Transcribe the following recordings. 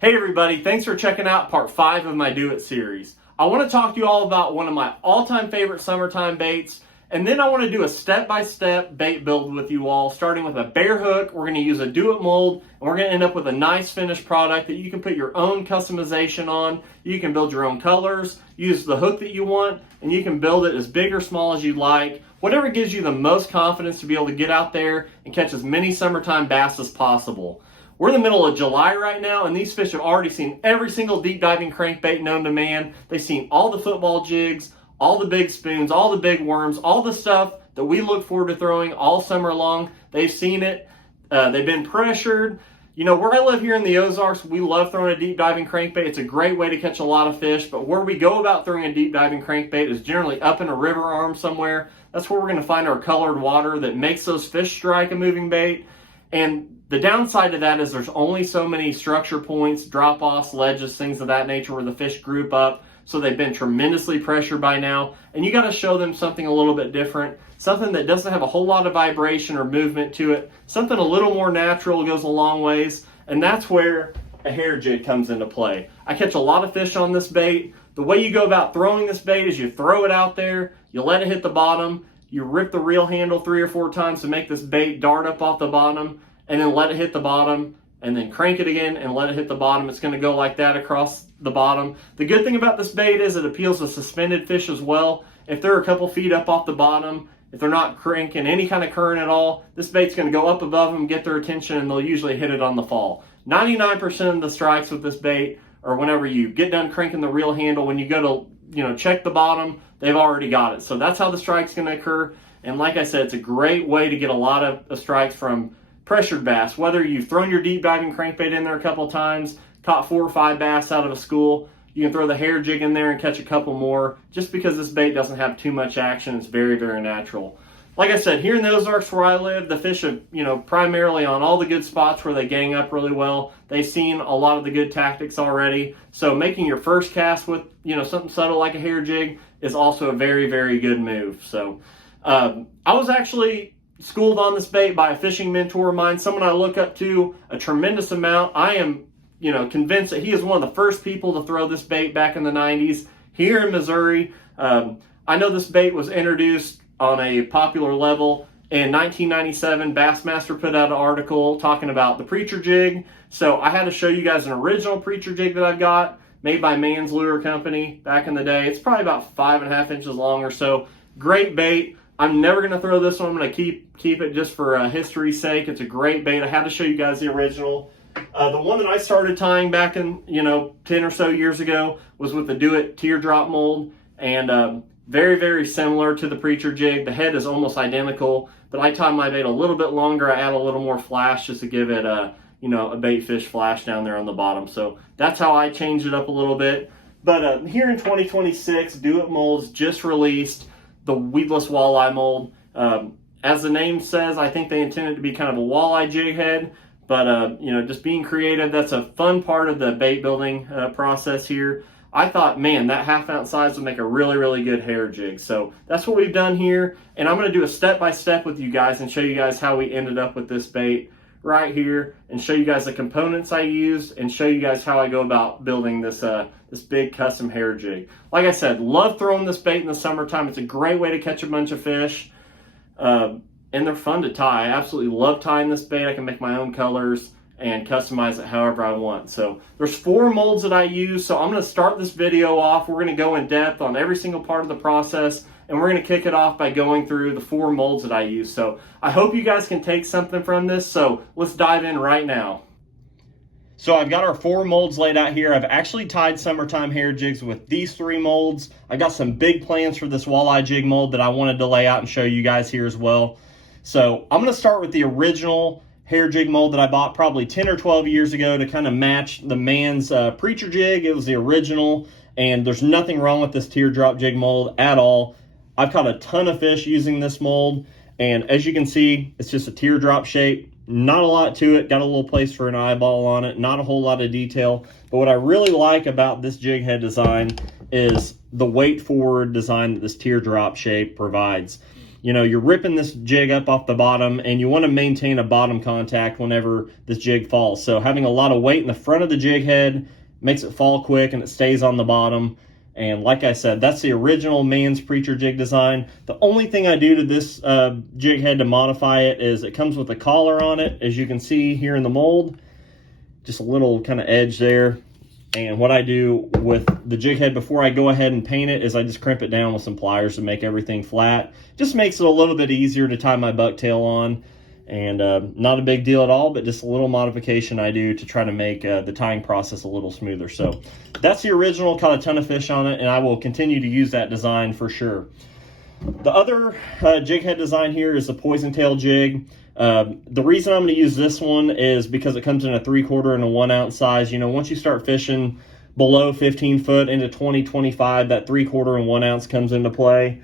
Hey everybody, thanks for checking out part 5 of my Do It series. I want to talk to you all about one of my all-time favorite summertime baits, and then I want to do a step-by-step bait build with you all, starting with a bare hook. We're going to use a Do It mold, and we're going to end up with a nice finished product that you can put your own customization on. You can build your own colors, use the hook that you want, and you can build it as big or small as you like. Whatever gives you the most confidence to be able to get out there and catch as many summertime bass as possible. We're in the middle of July right now, and these fish have already seen every single deep diving crankbait known to man. They've seen all the football jigs, all the big spoons, all the big worms, all the stuff that we look forward to throwing all summer long. They've seen it. They've been pressured. You know, where I live here in the Ozarks, we love throwing a deep diving crankbait. It's a great way to catch a lot of fish, but where we go about throwing a deep diving crankbait is generally up in a river arm somewhere. That's where we're going to find our colored water that makes those fish strike a moving bait. And the downside to that is there's only so many structure points, drop-offs, ledges, things of that nature where the fish group up. So they've been tremendously pressured by now. And you got to show them something a little bit different, something that doesn't have a whole lot of vibration or movement to it. Something a little more natural goes a long ways. And that's where a hair jig comes into play. I catch a lot of fish on this bait. The way you go about throwing this bait is you throw it out there, you let it hit the bottom, you rip the reel handle 3 or 4 times to make this bait dart up off the bottom, and then let it hit the bottom, and then crank it again and let it hit the bottom. It's going to go like that across the bottom. The good thing about this bait is it appeals to suspended fish as well. If they're a couple feet up off the bottom, if they're not cranking any kind of current at all, this bait's going to go up above them, get their attention, and they'll usually hit it on the fall. 99% of the strikes with this bait are whenever you get done cranking the reel handle, when you go to check the bottom, they've already got it. So that's how the strike's going to occur. And like I said, it's a great way to get a lot of strikes from pressured bass. Whether you've thrown your deep diving crankbait in there a couple of times, caught 4 or 5 bass out of a school, you can throw the hair jig in there and catch a couple more. Just because this bait doesn't have too much action, it's very, very natural. Like I said, here in the Ozarks where I live, the fish are, primarily on all the good spots where they gang up really well. They've seen a lot of the good tactics already. So making your first cast with, something subtle like a hair jig is also a very, very good move. So I was actually schooled on this bait by a fishing mentor of mine, someone I look up to a tremendous amount. I am, convinced that he is one of the first people to throw this bait back in the 90s here in Missouri. I know this bait was introduced on a popular level in 1997. Bassmaster put out an article talking about the preacher jig. So I had to show you guys an original preacher jig that I've got, made by Man's Lure Company back in the day. It's probably about 5.5 inches long or so. Great bait. I'm never going to throw this one. I'm going to keep it just for history's sake. It's a great bait. I had to show you guys the original. The one that I started tying back in, 10 or so years ago was with the Do It teardrop mold. And very, very similar to the preacher jig. The head is almost identical, but I tie my bait a little bit longer. I add a little more flash just to give it a bait fish flash down there on the bottom. So that's how I changed it up a little bit. But here in 2026, Do It molds just released the weedless walleye mold. As the name says, I think they intended to be kind of a walleye jig head, but just being creative, that's a fun part of the bait building process here. I thought, man, that 1/2 ounce size would make a really, really good hair jig. So that's what we've done here, and I'm going to do a step-by-step with you guys and show you guys how we ended up with this bait right here, and show you guys the components I used, and show you guys how I go about building this this big custom hair jig. Like I said, love throwing this bait in the summertime. It's a great way to catch a bunch of fish, and they're fun to tie. I absolutely love tying this bait. I can make my own colors and customize it however I want. So there's 4 molds that I use. So I'm going to start this video off. We're going to go in depth on every single part of the process, and we're going to kick it off by going through the 4 molds that I use. So I hope you guys can take something from this. So let's dive in right now. So I've got our 4 molds laid out here. I've actually tied summertime hair jigs with these 3 molds. I got some big plans for this walleye jig mold that I wanted to lay out and show you guys here as well. So I'm going to start with the original hair jig mold that I bought probably 10 or 12 years ago to kind of match the Man's preacher jig. It was the original, and there's nothing wrong with this teardrop jig mold at all. I've caught a ton of fish using this mold, and as you can see, it's just a teardrop shape. Not a lot to it. Got a little place for an eyeball on it. Not a whole lot of detail. But what I really like about this jig head design is the weight forward design that this teardrop shape provides. you know, you're ripping this jig up off the bottom, and you want to maintain a bottom contact whenever this jig falls. So having a lot of weight in the front of the jig head makes it fall quick and it stays on the bottom. And like I said, that's the original Man's Preacher jig design. The only thing I do to this jig head to modify it is it comes with a collar on it, as you can see here in the mold. Just a little kind of edge there. And what I do with the jig head before I go ahead and paint it is I just crimp it down with some pliers to make everything flat. Just makes it a little bit easier to tie my bucktail on. And not a big deal at all, but just a little modification I do to try to make the tying process a little smoother. So that's the original, caught a ton of fish on it, and I will continue to use that design for sure. The other jig head design here is the poison tail jig. The reason I'm going to use this one is because it comes in a 3/4 and a 1 ounce size. You know, once you start fishing below 15 foot into 20, 25, that 3/4 and 1 ounce comes into play.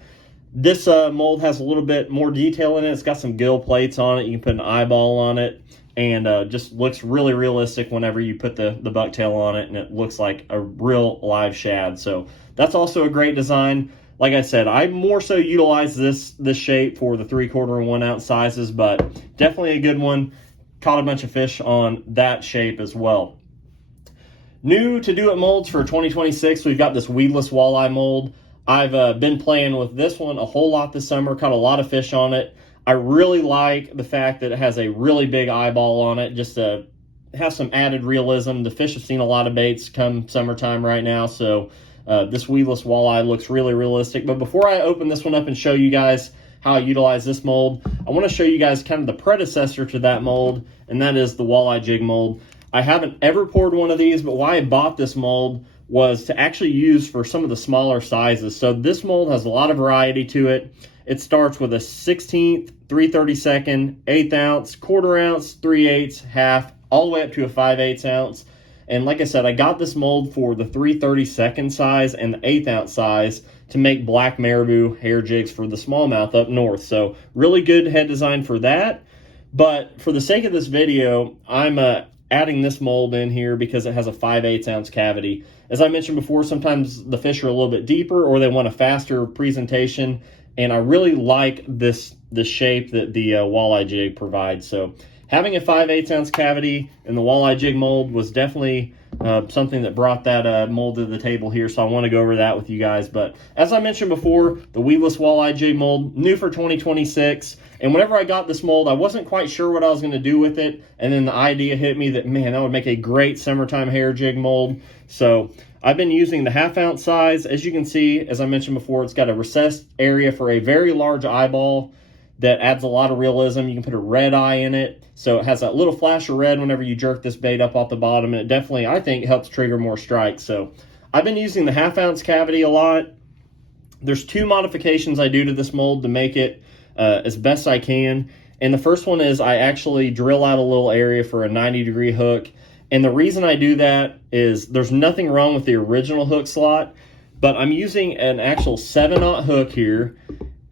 This mold has a little bit more detail in it. It's got some gill plates on it. You can put an eyeball on it, and just looks really realistic whenever you put the bucktail on it, and it looks like a real live shad. So that's also a great design. Like I said, I more so utilize this shape for the 3/4 and 1 ounce sizes, but definitely a good one. Caught a bunch of fish on that shape as well. New to Do It molds for 2026, we've got this weedless walleye mold. I've been playing with this one a whole lot this summer, caught a lot of fish on it. I really like the fact that it has a really big eyeball on it, just to have some added realism. The fish have seen a lot of baits come summertime right now, so this weedless walleye looks really realistic. But before I open this one up and show you guys how I utilize this mold, I want to show you guys kind of the predecessor to that mold, and that is the walleye jig mold. I haven't ever poured one of these, but why I bought this mold was to actually use for some of the smaller sizes. So this mold has a lot of variety to it. It starts with a 16th, 3/32, 1/8 ounce, 1/4 ounce, 3/8, half, all the way up to a 5/8 ounce. And like I said, I got this mold for the 3/32 size and the 1/8 ounce size to make black marabou hair jigs for the smallmouth up north. So really good head design for that. But for the sake of this video, I'm adding this mold in here because it has a 5/8 ounce cavity. As I mentioned before, sometimes the fish are a little bit deeper or they want a faster presentation, and I really like this shape that the walleye jig provides. So having a 5/8 ounce cavity in the walleye jig mold was definitely something that brought that mold to the table here, so I want to go over that with you guys. But as I mentioned before, the weedless walleye jig mold, new for 2026. And whenever I got this mold, I wasn't quite sure what I was going to do with it, and then the idea hit me that, man, that would make a great summertime hair jig mold. So I've been using the 1/2 ounce size. As you can see, as I mentioned before, it's got a recessed area for a very large eyeball that adds a lot of realism. You can put a red eye in it, so it has that little flash of red whenever you jerk this bait up off the bottom, and it definitely, I think, helps trigger more strikes. So I've been using the 1/2 ounce cavity a lot. There's 2 modifications I do to this mold to make it as best I can. And the first one is I actually drill out a little area for a 90-degree hook. And the reason I do that is there's nothing wrong with the original hook slot, but I'm using an actual 7/0 hook here,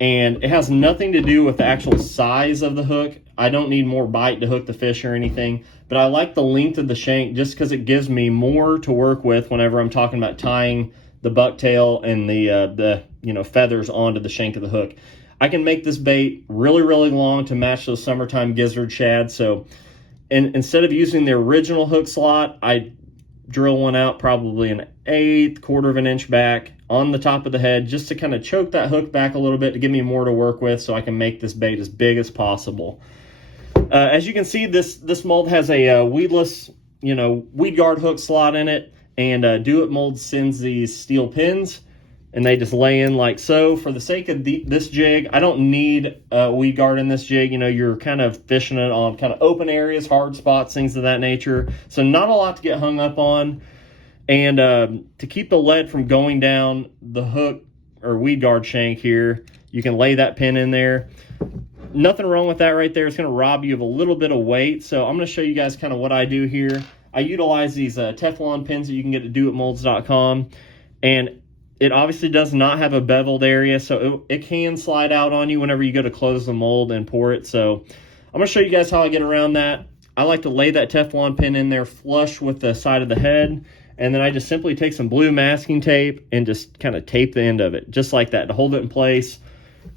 and it has nothing to do with the actual size of the hook. I don't need more bite to hook the fish or anything, but I like the length of the shank just because it gives me more to work with whenever I'm talking about tying the bucktail and the feathers onto the shank of the hook. I can make this bait really, really long to match those summertime gizzard shad. So instead of using the original hook slot, I drill one out probably an 1/8, 1/4 of an inch back on the top of the head, just to kind of choke that hook back a little bit to give me more to work with, so I can make this bait as big as possible. As you can see, this mold has a weedless, weed guard hook slot in it, and Do It Mold sends these steel pins, and they just lay in like so. For the sake of this jig, I don't need a weed guard in this jig. You're kind of fishing it on kind of open areas, hard spots, things of that nature. So not a lot to get hung up on. And to keep the lead from going down the hook or weed guard shank here, you can lay that pin in there. Nothing wrong with that right there. It's going to rob you of a little bit of weight. So I'm going to show you guys kind of what I do here. I utilize these Teflon pins that you can get at doitmolds.com. And it obviously does not have a beveled area, so it can slide out on you whenever you go to close the mold and pour it. So I'm going to show you guys how I get around that. I like to lay that Teflon pin in there flush with the side of the head, and then I just simply take some blue masking tape and just kind of tape the end of it, just like that, to hold it in place.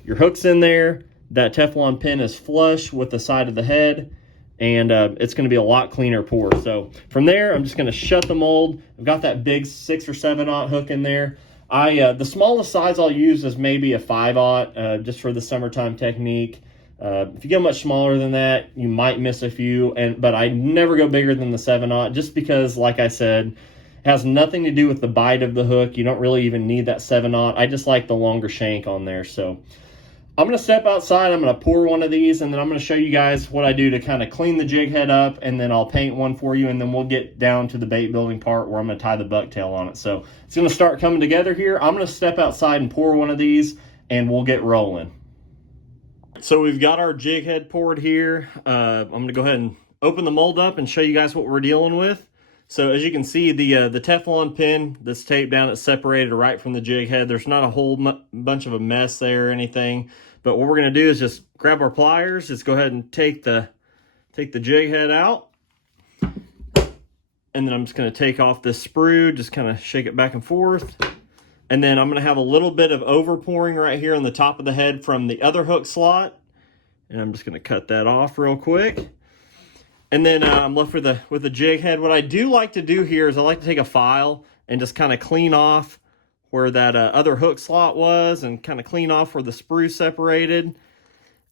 your hook's in there, that Teflon pin is flush with the side of the head, and it's going to be a lot cleaner pour. So from there, I'm just going to shut the mold. I've got that big 6 or 7/0 hook in there. The smallest size I'll use is maybe a 5/0, just for the summertime technique. If you go much smaller than that, you might miss a few, but I never go bigger than the 7/0, just because, like I said, it has nothing to do with the bite of the hook. You don't really even need that 7/0. I just like the longer shank on there. So I'm going to step outside, I'm going to pour one of these, and then I'm going to show you guys what I do to kind of clean the jig head up, and then I'll paint one for you, and then we'll get down to the bait building part where I'm going to tie the bucktail on it. So it's going to start coming together here. I'm going to step outside and pour one of these, and we'll get rolling. So we've got our jig head poured here. I'm going to go ahead and open the mold up and show you guys what we're dealing with. So as you can see, the Teflon pin that's taped down, it's separated right from the jig head. There's not a whole bunch of a mess there or anything. But what we're going to do is just grab our pliers, just go ahead and take the jig head out. And then I'm just going to take off this sprue, just kind of shake it back and forth. And then I'm going to have a little bit of overpouring right here on the top of the head from the other hook slot. And I'm just going to cut that off real quick. And then I'm left with the jig head. What I do like to do here is I like to take a file and just kind of clean off where that other hook slot was, and kind of clean off where the sprue separated.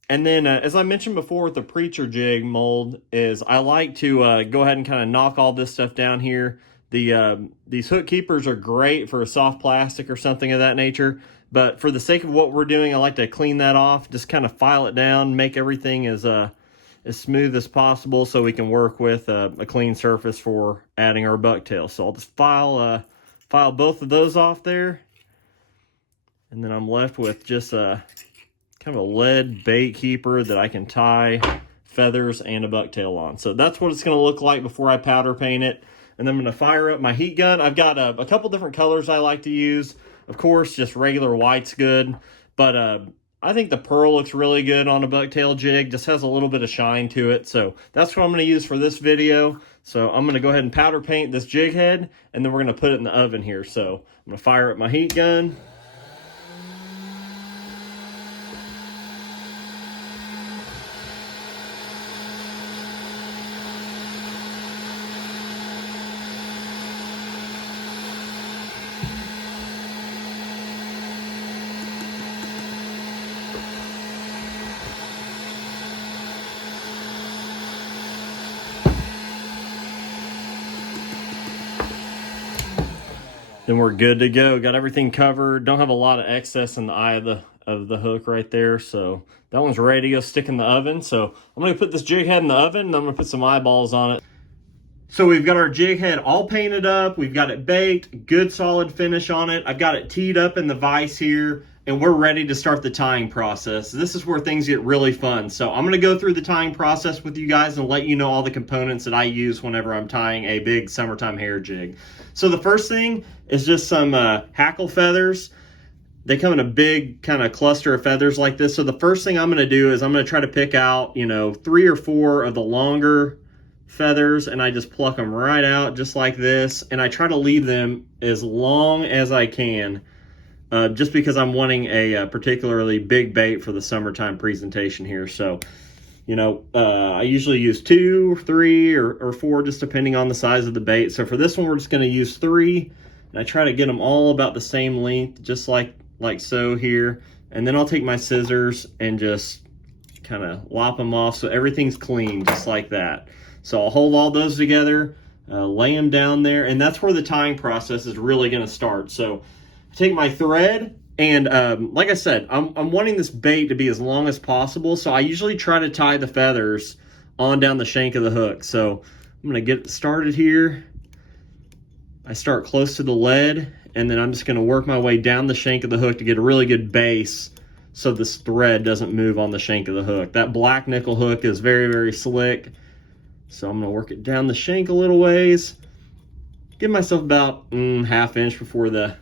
And then, as I mentioned before with the preacher jig mold, is I like to go ahead and kind of knock all this stuff down here. These hook keepers are great for a soft plastic or something of that nature, but for the sake of what we're doing, I like to clean that off, just kind of file it down, make everything as smooth as possible so we can work with a clean surface for adding our bucktail. So I'll just file both of those off there, and then I'm left with just kind of a lead bait keeper that I can tie feathers and a bucktail on. So that's what it's going to look like before I powder paint it. And then I'm going to fire up my heat gun. I've got a couple different colors I like to use. Of course, just regular white's good, but I think the pearl looks really good on a bucktail jig. Just has a little bit of shine to it. So that's what I'm going to use for this video. So I'm going to go ahead and powder paint this jig head, and then we're going to put it in the oven here. So I'm going to fire up my heat gun. Then we're good to go. Got everything covered. Don't have a lot of excess in the eye of the hook right there. So that one's ready to go stick in the oven. So I'm going to put this jig head in the oven, and I'm going to put some eyeballs on it. So we've got our jig head all painted up. We've got it baked, good solid finish on it. I've got it teed up in the vise here, and we're ready to start the tying process. This is where things get really fun. So I'm going to go through the tying process with you guys and let you know all the components that I use whenever I'm tying a big summertime hair jig. So the first thing is just some hackle feathers. They come in a big kind of cluster of feathers like this. So the first thing I'm going to do is I'm going to try to pick out, 3 or 4 of the longer feathers, and I just pluck them right out just like this, and I try to leave them as long as I can, just because I'm wanting a particularly big bait for the summertime presentation here. So I usually use 2, 3, or 4, just depending on the size of the bait. So for this one, we're just going to use 3, and I try to get them all about the same length, just like so here. And then I'll take my scissors and just kind of lop them off so everything's clean, just like that. So I'll hold all those together, lay them down there, and that's where the tying process is really going to start. So I take my thread, and like I said, I'm wanting this bait to be as long as possible, so I usually try to tie the feathers on down the shank of the hook. So I'm going to get started here. I start close to the lead, and then I'm just going to work my way down the shank of the hook to get a really good base so this thread doesn't move on the shank of the hook. That black nickel hook is very, very slick. So I'm going to work it down the shank a little ways. Give myself about ½ inch before the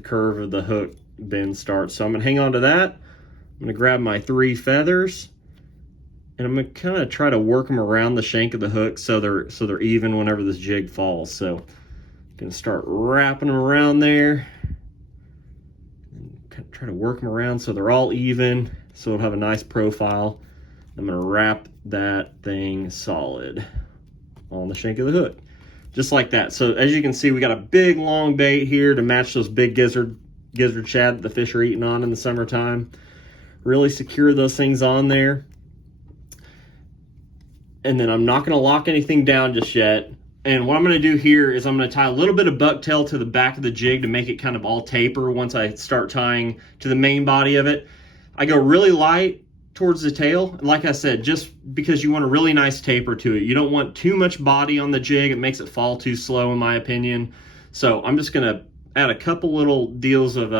curve of the hook bend starts. So I'm going to hang on to that. I'm going to grab my 3 feathers, and I'm going to kind of try to work them around the shank of the hook so they're even whenever this jig falls. So I'm going to start wrapping them around there, and try to work them around so they're all even, so it'll have a nice profile. I'm gonna wrap that thing solid on the shank of the hook, just like that. So as you can see, we got a big long bait here to match those big gizzard shad that the fish are eating on in the summertime. Really secure those things on there. And then I'm not gonna lock anything down just yet. And what I'm gonna do here is I'm gonna tie a little bit of bucktail to the back of the jig to make it kind of all taper once I start tying to the main body of it. I go really light towards the tail. Like I said, just because you want a really nice taper to it. You don't want too much body on the jig. It makes it fall too slow in my opinion. So I'm just gonna add a couple little deals of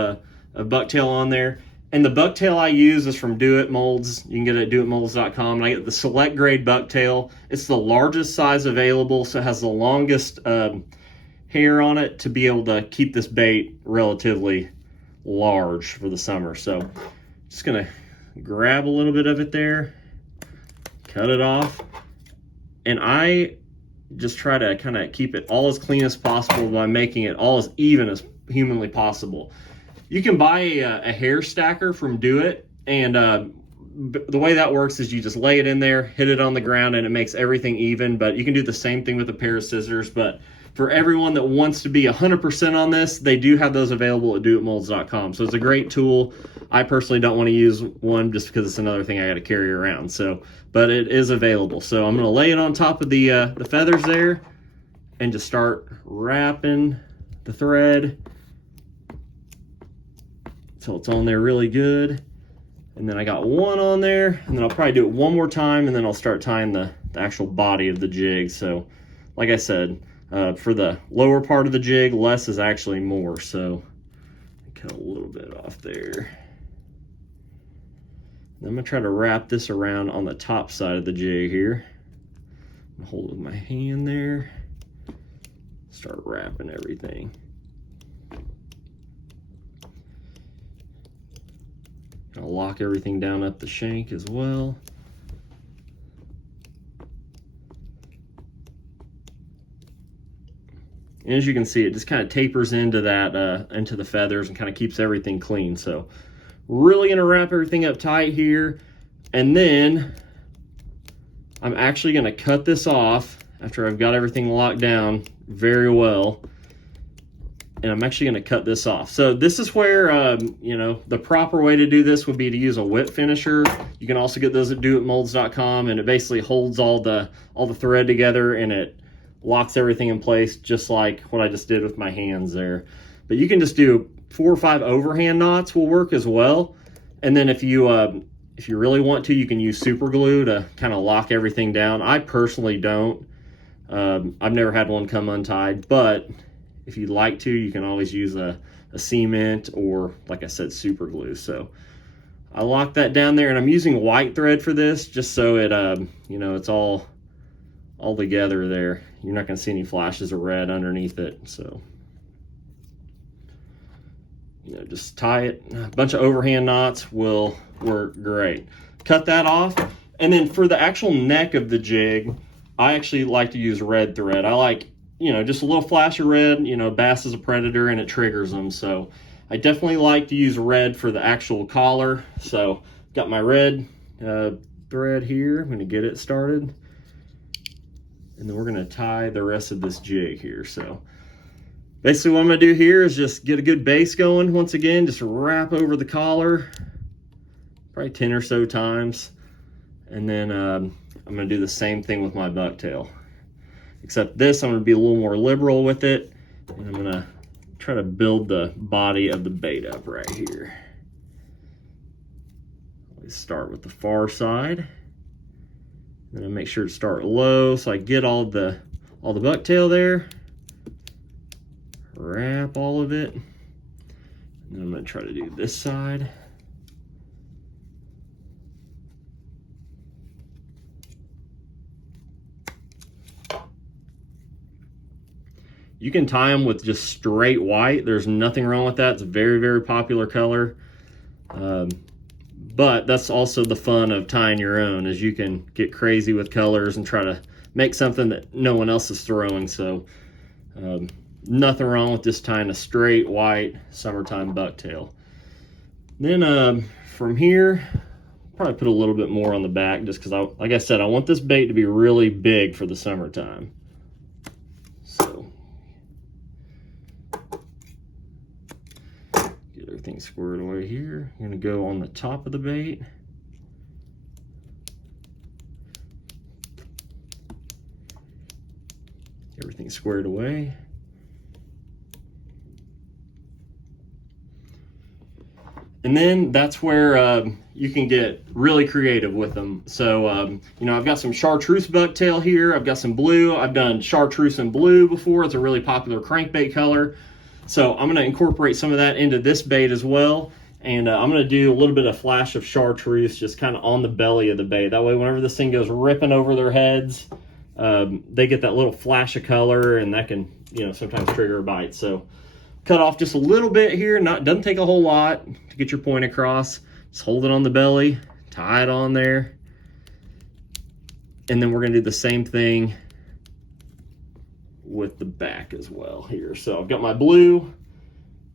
bucktail on there. And the bucktail I use is from Do-It Molds. You can get it at doitmolds.com. And I get the select grade bucktail. It's the largest size available, so it has the longest hair on it to be able to keep this bait relatively large for the summer. So just gonna grab a little bit of it there, cut it off, and I just try to kind of keep it all as clean as possible by making it all as even as humanly possible. You can buy a hair stacker from Do-It, and the way that works is you just lay it in there, hit it on the ground, and it makes everything even. But you can do the same thing with a pair of scissors. But for everyone that wants to be 100% on this, they do have those available at doitmolds.com. So it's a great tool. I personally don't want to use one just because it's another thing I got to carry around. So, but it is available. So I'm going to lay it on top of the feathers there and just start wrapping the thread until it's on there really good. And then I got one on there, and then I'll probably do it one more time, and then I'll start tying the actual body of the jig. So like I said, for the lower part of the jig, less is actually more. So cut a little bit off there. I'm gonna try to wrap this around on the top side of the jig here. Hold it with my hand there. Start wrapping everything. I'll lock everything down at the shank as well. And as you can see, it just kind of tapers into that, into the feathers, and kind of keeps everything clean. So really gonna wrap everything up tight here. And then I'm actually gonna cut this off after I've got everything locked down very well. And I'm actually going to cut this off. So this is where, you know, the proper way to do this would be to use a whip finisher. You can also get those at doitmolds.com, and it basically holds all the thread together, and it locks everything in place just like what I just did with my hands there. But you can just do 4 or 5 overhand knots will work as well. And then if you really want to, you can use super glue to kind of lock everything down. I personally don't. I've never had one come untied, but if you'd like to, you can always use a cement or, like I said, super glue. So I lock that down there, and I'm using white thread for this just so it, you know, it's all together there. You're not gonna see any flashes of red underneath it. So, you know, just tie it. A bunch of overhand knots will work great. Cut that off. And then for the actual neck of the jig, I actually like to use red thread. I like, you know, just a little flash of red. You know, bass is a predator and it triggers them. So I definitely like to use red for the actual collar. So got my red thread here. I'm gonna get it started. And then we're gonna tie the rest of this jig here. So basically what I'm gonna do here is just get a good base going. Once again, just wrap over the collar, probably 10 or so times. And then I'm gonna do the same thing with my bucktail. Except this, I'm gonna be a little more liberal with it. And I'm gonna try to build the body of the bait up right here. Let's start with the far side. Then I make sure to start low so I get all the bucktail there. Wrap all of it. And then I'm gonna try to do this side. You can tie them with just straight white. There's nothing wrong with that. It's a very, very popular color. But that's also the fun of tying your own, is you can get crazy with colors and try to make something that no one else is throwing. So nothing wrong with just tying a straight white summertime bucktail. Then from here, probably put a little bit more on the back just because, like I said, I want this bait to be really big for the summertime. So get everything squared away here. I'm going to go on the top of the bait. Everything squared away. And then that's where you can get really creative with them. So, you know, I've got some chartreuse bucktail here. I've got some blue. I've done chartreuse and blue before. It's a really popular crankbait color. So I'm going to incorporate some of that into this bait as well. And I'm going to do a little bit of flash of chartreuse just kind of on the belly of the bait. That way, whenever this thing goes ripping over their heads, they get that little flash of color, and that can, you know, sometimes trigger a bite. So cut off just a little bit here. Doesn't take a whole lot to get your point across. Just hold it on the belly, tie it on there, and then we're going to do the same thing with the back as well here. So I've got my blue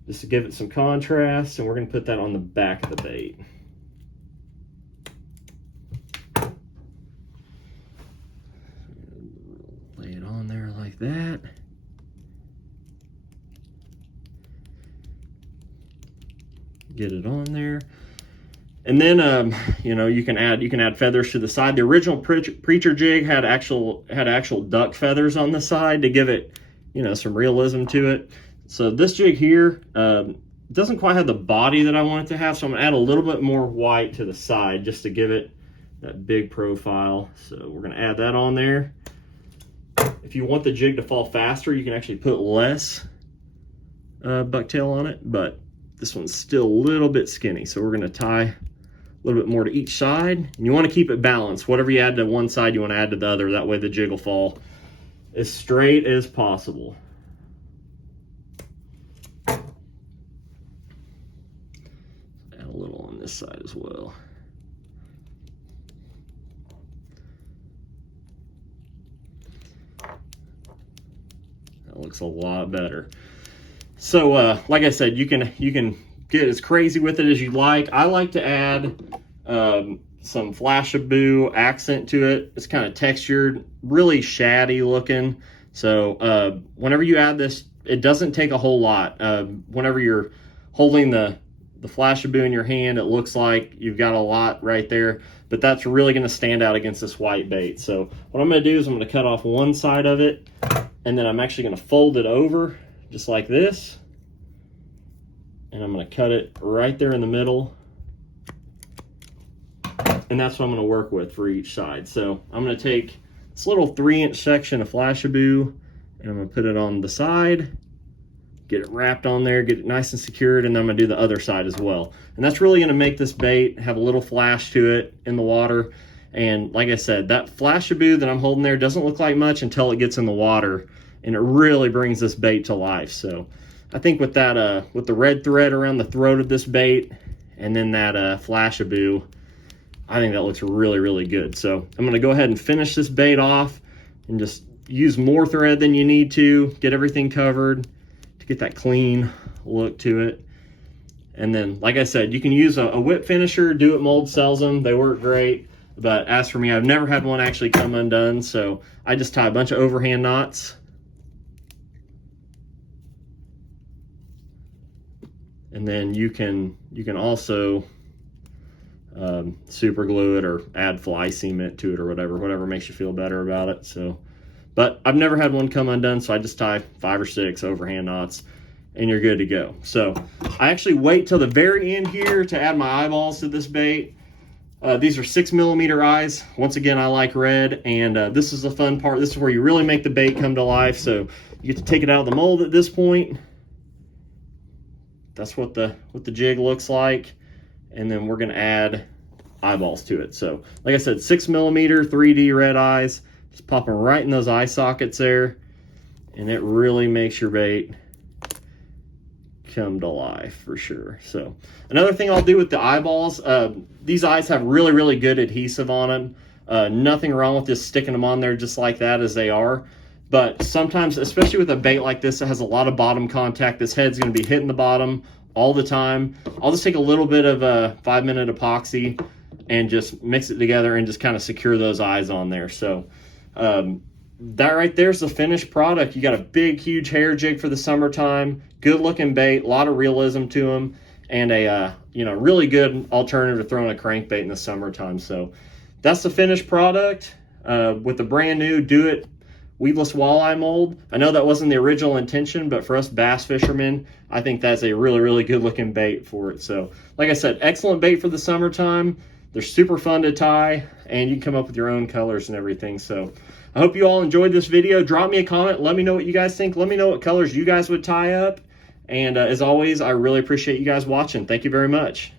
just to give it some contrast, and we're going to put that on the back of the bait. Lay it on there like that. Get it on there, and then you know, you can add feathers to the side. The original preacher jig had actual duck feathers on the side to give it, you know, some realism to it. So this jig here doesn't quite have the body that I want it to have, so I'm gonna add a little bit more white to the side just to give it that big profile. So we're gonna add that on there. If you want the jig to fall faster, you can actually put less bucktail on it, but this one's still a little bit skinny, so we're going to tie a little bit more to each side. And you want to keep it balanced. Whatever you add to one side, you want to add to the other. That way the jig will fall as straight as possible. Add a little on this side as well. That looks a lot better. So, like I said, you can get as crazy with it as you like. I like to add some Flashabou accent to it. It's kind of textured, really shady looking. So, whenever you add this, it doesn't take a whole lot. Whenever you're holding the Flashabou in your hand, it looks like you've got a lot right there, but that's really going to stand out against this white bait. So, what I'm going to do is I'm going to cut off one side of it, and then I'm actually going to fold it over just like this, and I'm going to cut it right there in the middle, and that's what I'm going to work with for each side. So I'm going to take this little 3-inch section of Flashabou, and I'm going to put it on the side, get it wrapped on there, get it nice and secured, and then I'm going to do the other side as well. And that's really going to make this bait have a little flash to it in the water. And like I said, that Flashabou that I'm holding there doesn't look like much until it gets in the water, and it really brings this bait to life. So I think with that, with the red thread around the throat of this bait, and then that Flashabou, I think that looks really, really good. So I'm gonna go ahead and finish this bait off and just use more thread than you need to, get everything covered to get that clean look to it. And then, like I said, you can use a whip finisher. Do It Mold sells them, they work great. But as for me, I've never had one actually come undone, so I just tie a bunch of overhand knots. And then you can also super glue it or add fly cement to it or whatever makes you feel better about it. So, but I've never had one come undone, so I just tie 5 or 6 overhand knots and you're good to go. So I actually wait till the very end here to add my eyeballs to this bait. These are 6mm eyes. Once again, I like red, and this is the fun part. This is where you really make the bait come to life. So you get to take it out of the mold at this point. That's what the jig looks like, and then we're gonna add eyeballs to it. So like I said, 6mm 3D red eyes, just pop them right in those eye sockets there, and it really makes your bait come to life for sure. So another thing I'll do with the eyeballs, these eyes have really, really good adhesive on them. Nothing wrong with just sticking them on there just like that as they are. But sometimes, especially with a bait like this that has a lot of bottom contact, this head's going to be hitting the bottom all the time. I'll just take a little bit of a 5-minute epoxy and just mix it together and just kind of secure those eyes on there. So that right there is the finished product. You got a big, huge hair jig for the summertime, good looking bait, a lot of realism to them, and a really good alternative to throwing a crankbait in the summertime. So that's the finished product with the brand new Do It weedless walleye mold. I know that wasn't the original intention, but for us bass fishermen, I think that's a really, really good looking bait for it. So like I said, excellent bait for the summertime. They're super fun to tie, and you can come up with your own colors and everything. So I hope you all enjoyed this video. Drop me a comment. Let me know what you guys think. Let me know what colors you guys would tie up. And as always, I really appreciate you guys watching. Thank you very much.